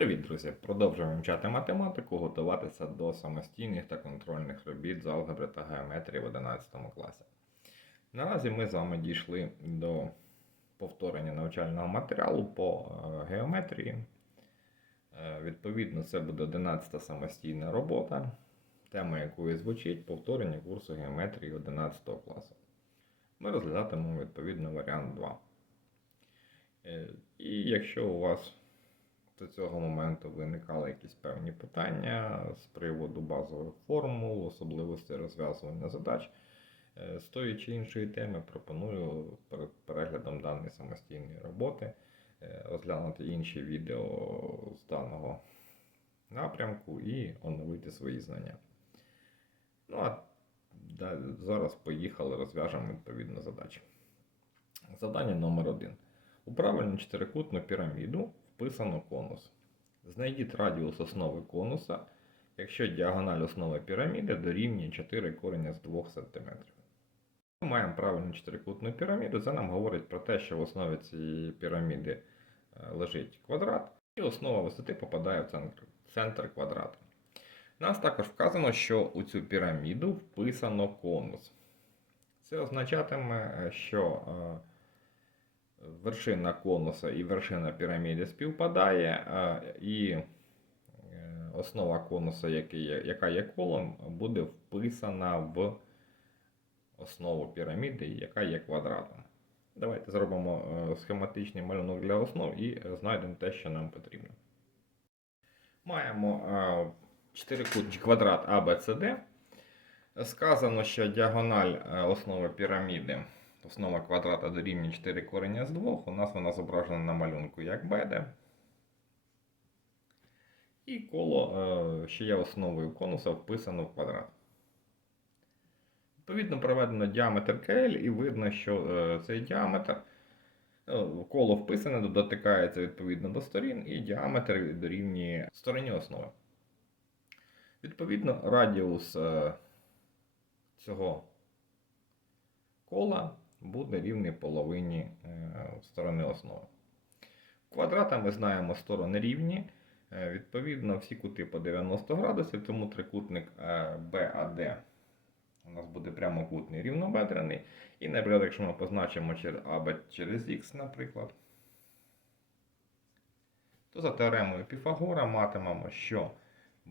Привіт, друзі! Продовжуємо вивчати математику, готуватися до самостійних та контрольних робіт з алгебри та геометрії в 11 класі. Наразі ми з вами дійшли до повторення навчального матеріалу по е, геометрії. Е, Відповідно, це буде 11 самостійна робота, тема якої звучить повторення курсу геометрії 11 класу. Ми розглядатимемо відповідно варіант 2. Е, І якщо у вас до цього моменту виникали якісь певні питання з приводу базових формул, особливостей розв'язування задач. Е, З тої чи іншої теми пропоную перед переглядом даної самостійної роботи е, розглянути інші відео з даного напрямку і оновити свої знання. Ну а зараз поїхали, розв'яжемо відповідно задачі. Завдання номер 1. У правильну чотирикутну піраміду вписано конус. Знайдіть радіус основи конуса, якщо діагональ основи піраміди дорівнює 4 корення з 2 см. Ми маємо правильну чотирикутну піраміду. Це нам говорить про те, що в основі цієї піраміди е, лежить квадрат, і основа висоти попадає в центр, центр квадрата. Нас також вказано, що у цю піраміду вписано конус. Це означатиме, е, що е, вершина конуса і вершина піраміди співпадає, і основа конуса, яка є колом, буде вписана в основу піраміди, яка є квадратом. Давайте зробимо е, схематичний малюнок для основ і знайдемо те, що нам потрібно. Маємо е, чотирикутний квадрат ABCD. Сказано, що діагональ е, основи піраміди, основа квадрата дорівнює 4 корення з 2. У нас вона зображена на малюнку як BD. І коло, е, що є основою конуса, вписано в квадрат. Відповідно, проведено діаметр KL і видно, що е, цей діаметр е, коло вписане, дотикається відповідно до сторін, і діаметр дорівнює стороні основи. Відповідно, радіус цього кола буде рівний половині е, сторони основи. Квадрата ми знаємо сторони рівні. Е, Відповідно, всі кути по 90 градусів, тому трикутник е, BAD у нас буде прямокутний рівнобедрений. І, наприклад, якщо ми позначимо AB через Х, наприклад, то за теоремою Піфагора матимемо, що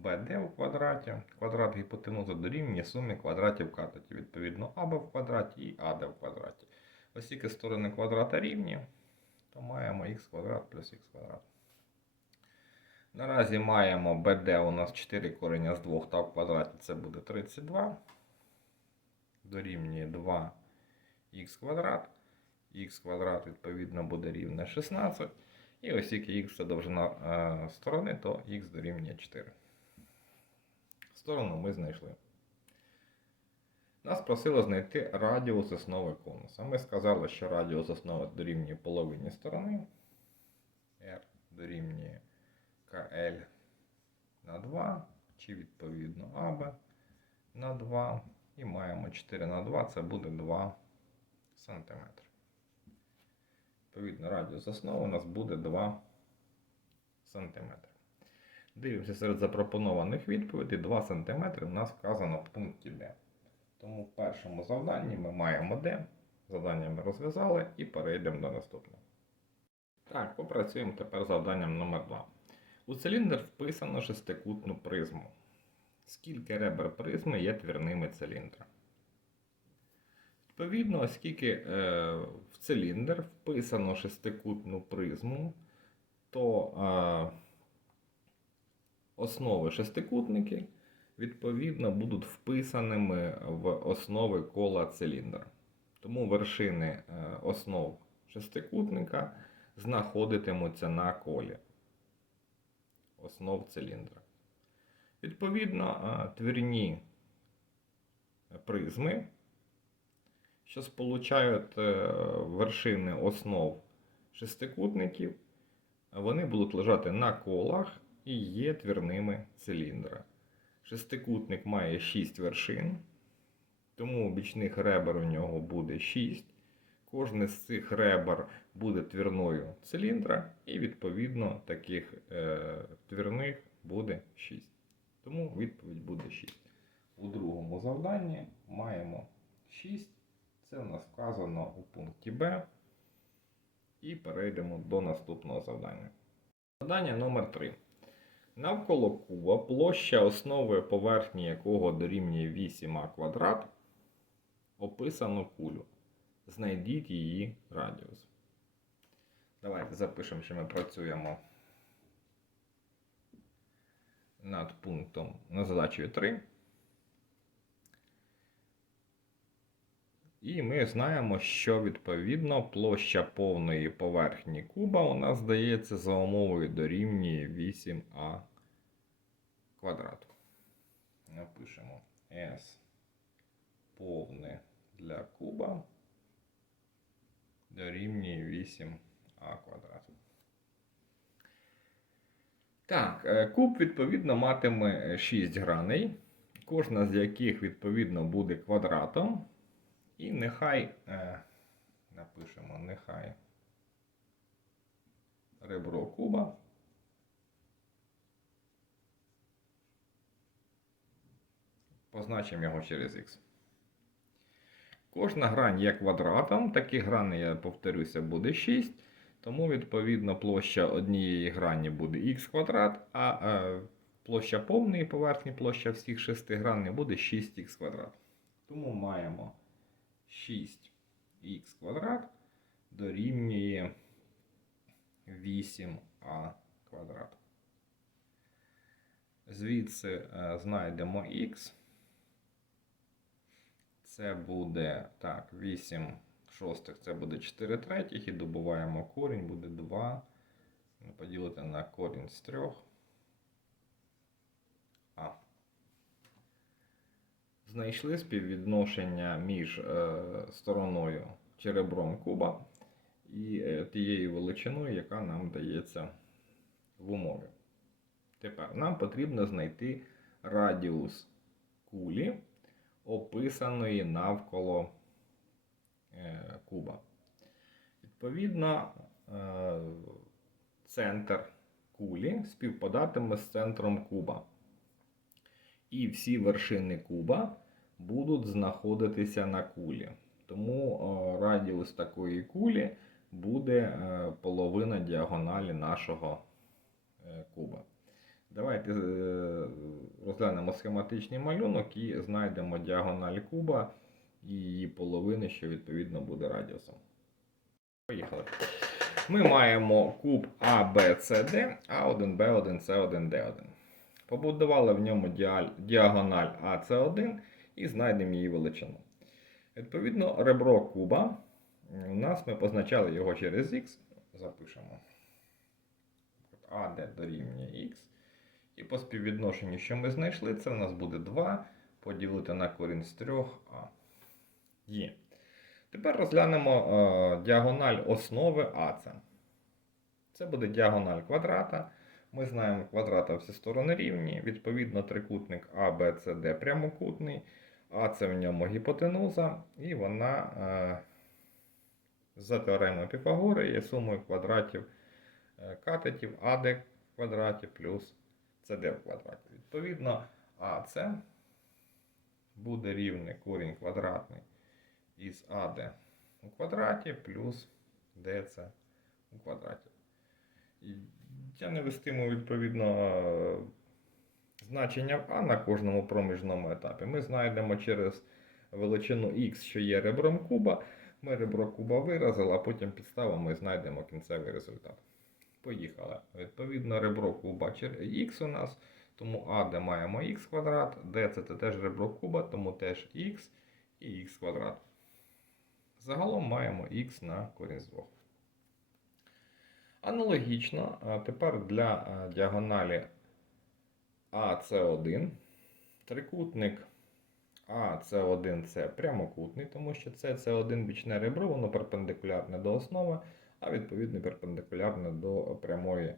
BD у квадраті, квадрат гіпотенузи дорівнює сумі квадратів катетів. Відповідно, АБ в квадраті і АД в квадраті. Оскільки сторони квадрата рівні, то маємо х квадрат плюс х квадрат. Наразі маємо BD у нас 4 корення з 2 та в квадраті це буде 32. Дорівнює 2х квадрат. х квадрат відповідно буде рівне 16. І оскільки х це довжина е, сторони, то х дорівнює 4. Сторону ми знайшли. Нас просило знайти радіус основи конуса. Ми сказали, що радіус основи дорівнює половині сторони. R дорівнює KL на 2, чи відповідно AB на 2. І маємо 4 на 2, це буде 2 см. Відповідно, радіус основи у нас буде 2 см. Дивимося серед запропонованих відповідей 2 см у нас вказано в пункті D. Тому в першому завданні ми маємо D. Завдання ми розв'язали і перейдемо до наступного. Так, попрацюємо тепер завданням номер 2. У циліндр вписано шестикутну призму. Скільки ребер призми є твірними циліндра? Відповідно, оскільки е, в циліндр вписано шестикутну призму, то е, основи шестикутники відповідно будуть вписаними в основи кола циліндра. Тому вершини е, основ шестикутника знаходитимуться на колі основ циліндра. Відповідно, е, твірні призми, що сполучають е, вершини основ шестикутників, вони будуть лежати на колах і є твірними циліндра. Шестикутник має 6 вершин, тому бічних ребер у нього буде 6. Кожне з цих ребер буде твірною циліндра, і відповідно таких е, твірних буде 6. Тому відповідь буде 6. У другому завданні маємо 6. Це у нас вказано у пункті Б. І перейдемо до наступного завдання. Завдання номер 3. Навколо куба площа основи поверхні якого дорівнює 8а квадрат описано кулю. Знайдіть її радіус. Давайте запишемо, що ми працюємо над пунктом на задачею 3. І ми знаємо, що відповідно площа повної поверхні куба у нас здається за умовою дорівнює 8а квадрат. Напишемо S повне для куба дорівнює 8а квадрат. Так, е, куб відповідно матиме 6 граней, кожна з яких відповідно буде квадратом. І нехай е, напишемо нехай ребро куба. Позначимо його через х. Кожна грань є квадратом, таких граней, я повторюся, буде 6. Тому, відповідно, площа однієї грані буде х квадрат, а е, площа повної поверхні, площа всіх шести граней буде 6х квадрат. Тому маємо 6х квадрат дорівнює 8а квадрат. Звідси е, знайдемо х. Це буде так, 8 шостих, це буде 4 третіх, і добуваємо корінь, буде 2. Поділити на корінь з 3. А. Знайшли співвідношення між е, стороною чи ребром куба і е, тією величиною, яка нам дається в умові. Тепер нам потрібно знайти радіус кулі, описаної навколо е, куба. Відповідно, центр кулі співпадатиме з центром куба і всі вершини куба будуть знаходитися на кулі. Тому е, радіус такої кулі буде е, половина діагоналі нашого е, куба. Давайте розглянемо схематичний малюнок і знайдемо діагональ куба і її половини, що відповідно буде радіусом. Поїхали. Ми маємо куб ABCD, А1Б1С1Д1. Побудували в ньому діагональ АС1 і знайдемо її величину. Відповідно, ребро куба. У нас ми позначали його через х. Запишемо. АД дорівнює х. І по співвідношенню, що ми знайшли, це у нас буде 2 поділити на корінь з 3а. Є. Тепер розглянемо е, діагональ основи АЦ. Це буде діагональ квадрата. Ми знаємо квадрата всі сторони рівні. Відповідно, трикутник А, Б, С, Д прямокутний. А це в ньому гіпотенуза, і вона е, за теоремою Піфагора є сумою квадратів е, катетів АД в квадраті плюс СД в квадраті. Відповідно, АЦ буде рівне корінь квадратний із АД у квадраті плюс ДЦ у квадраті. Я не вестиму відповідно е, значення А на кожному проміжному етапі. Ми знайдемо через величину Х, що є ребром куба. Ми ребро куба виразили, а потім підставимо і знайдемо кінцевий результат. Поїхали. Відповідно, ребро куба Х у нас, тому А, де маємо х квадрат, Д це теж ребро куба, тому теж х і х квадрат. Загалом маємо х на корінь з 2. Аналогічно, тепер для діагоналі АС1 трикутник АС1 це прямокутний, тому що це С1 бічне ребро, воно перпендикулярне до основи, а відповідно перпендикулярне до прямої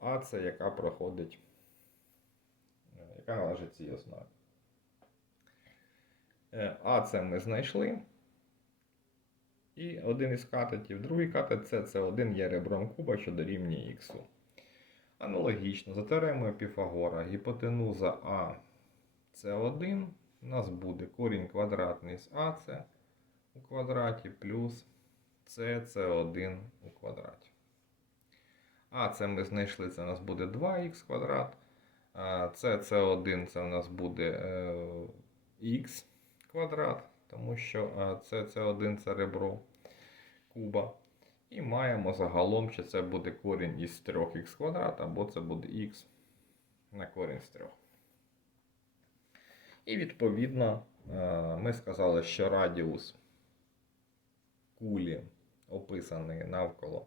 АС, яка проходить, е, яка належить цій основі. Е, АС ми знайшли. І один із катетів, другий катет це С1 є ребром куба, що дорівнює х. Аналогічно, за теоремою Піфагора, гіпотенуза А С1 у нас буде корінь квадратний з АС у квадраті плюс С С1 у квадраті. А це ми знайшли, це у нас буде 2х квадрат. А С С1 це у нас буде е, х квадрат, тому що е, С С1 це ребро куба. І маємо загалом, чи це буде корінь із 3х квадрат, або це буде х на корінь з 3. І відповідно е, ми сказали, що радіус кулі, описаний навколо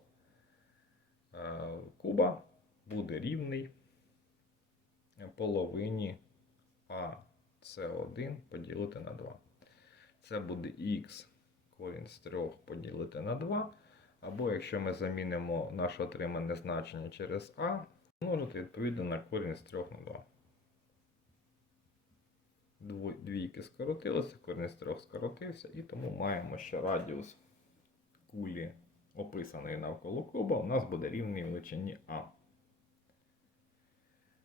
е, куба, буде рівний половині АС1 поділити на 2. Це буде х корінь з 3 поділити на 2. Або якщо ми замінимо наше отримане значення через А, множити відповідно на корінь з 3 на 2. Двійки скоротилися, корінь з 3 скоротився, і тому маємо, що радіус кулі, описаної навколо куба, у нас буде рівний величині А.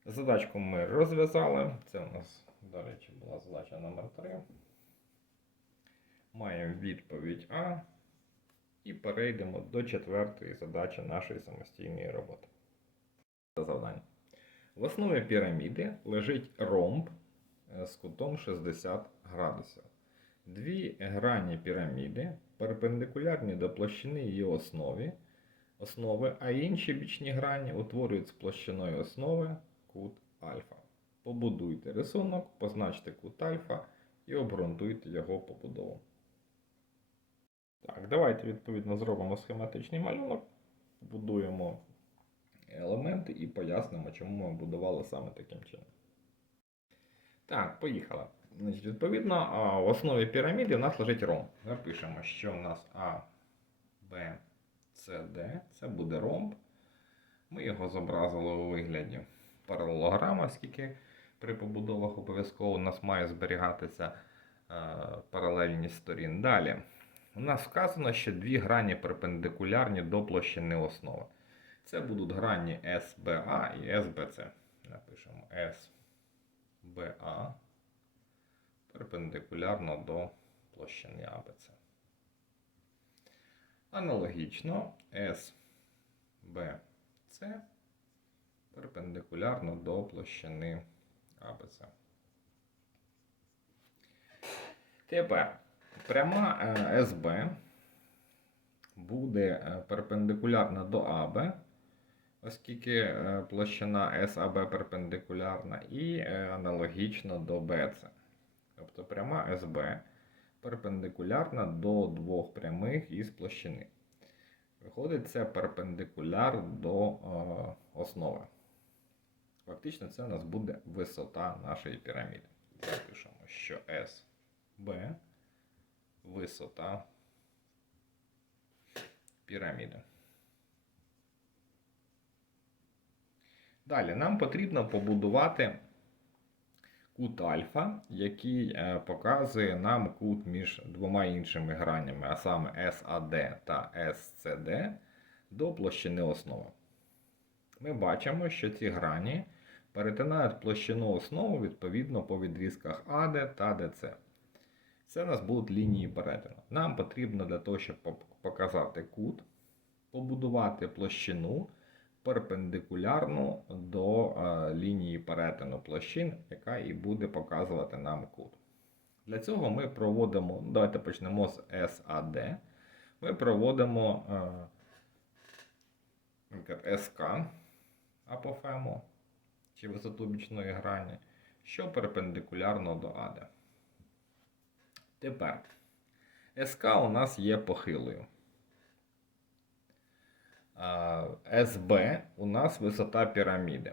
Задачку ми розв'язали. Це у нас, до речі, була задача номер 3. Маємо відповідь А. І перейдемо до четвертої задачі нашої самостійної роботи. Завдання. В основі піраміди лежить ромб е, з кутом 60 градусів. Дві грані піраміди перпендикулярні до площини її основі, основи, а інші бічні грані утворюють з площиною основи кут альфа. Побудуйте рисунок, позначте кут альфа і обґрунтуйте його побудову. Так, давайте відповідно зробимо схематичний малюнок, будуємо елементи і пояснимо, чому ми будували саме таким чином. Так, поїхали. Значить, відповідно, в основі піраміди у нас лежить ромб. Запишемо, що у нас А, Б, С, Д. Це буде ромб. Ми його зобразили у вигляді паралелограма, оскільки при побудовах обов'язково у нас має зберігатися е, паралельність сторін. Далі. У нас вказано, що дві грані перпендикулярні до площини основи. Це будуть грані SBA і SBC. Напишемо SBA перпендикулярно до площини ABC. Аналогічно SBC перпендикулярно до площини ABC. Тепер пряма е, СБ буде е, перпендикулярна до АБ, оскільки е, площина САБ перпендикулярна, і аналогічно до БЦ. Тобто пряма СБ перпендикулярна до двох прямих із площини. Виходить, це перпендикуляр до е, основи. Фактично, це у нас буде висота нашої піраміди. Запишемо, що СБ висота піраміди. Далі нам потрібно побудувати кут альфа, який е, показує нам кут між двома іншими гранями, а саме SAD та SCD до площини основи. Ми бачимо, що ці грані перетинають площину основи відповідно по відрізках AD та DC. Це у нас будуть лінії перетину. Нам потрібно для того, щоб показати кут, побудувати площину перпендикулярну до е, лінії перетину площин, яка і буде показувати нам кут. Для цього ми проводимо, давайте почнемо з SAD. Ми проводимо е, наприклад, СК апофему чи висоту бічної грані, що перпендикулярно до АД. Тепер СК у нас є похилою. СБ у нас висота піраміди.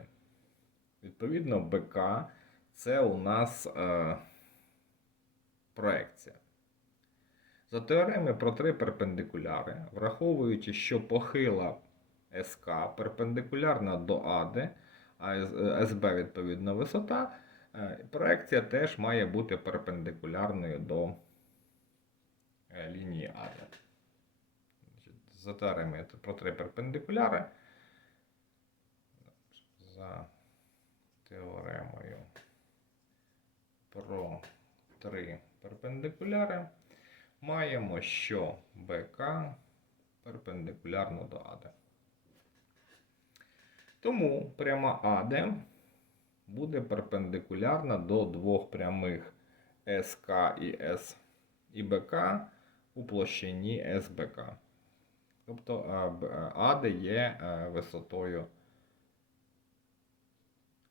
Відповідно, БК це у нас е, проекція. За теореми про три перпендикуляри, враховуючи, що похила СК перпендикулярна до АД, а СБ відповідно висота, е, проекція теж має бути перпендикулярною до е, лінії АД. за теоремою про три перпендикуляри. За теоремою про три перпендикуляри маємо, що БК перпендикулярно до АД. Тому пряма АД буде перпендикулярна до двох прямих СК і С і БК у площині СБК. Тобто АД є е, висотою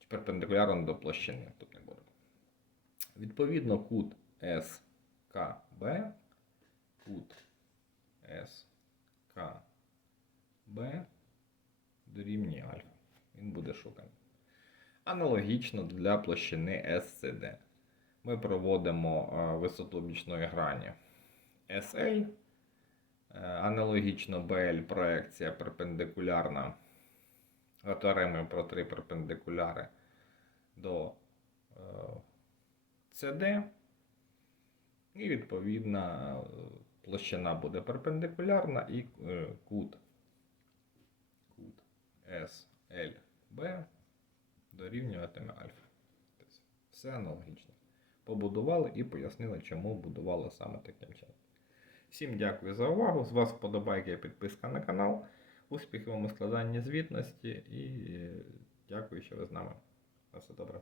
перпендикулярно до площини. Тут не буде. Відповідно, кут СКБ, кут СКБ дорівнює альфа. Він буде шуканий. Аналогічно для площини SCD. Ми проводимо е, висоту бічної грані SL. Е, Аналогічно BL проекція перпендикулярна теоремою про три перпендикуляри до е, CD. І відповідно е, площина буде перпендикулярна і кут, кут SLB дорівнюватиме альфа. Тобто Все аналогічно. Побудували і пояснили, чому будували саме таким чином. Всім дякую за увагу. З вас вподобайки і підписка на канал. Успіхів вам у складанні звітності і е, дякую, що ви з нами. На все добре.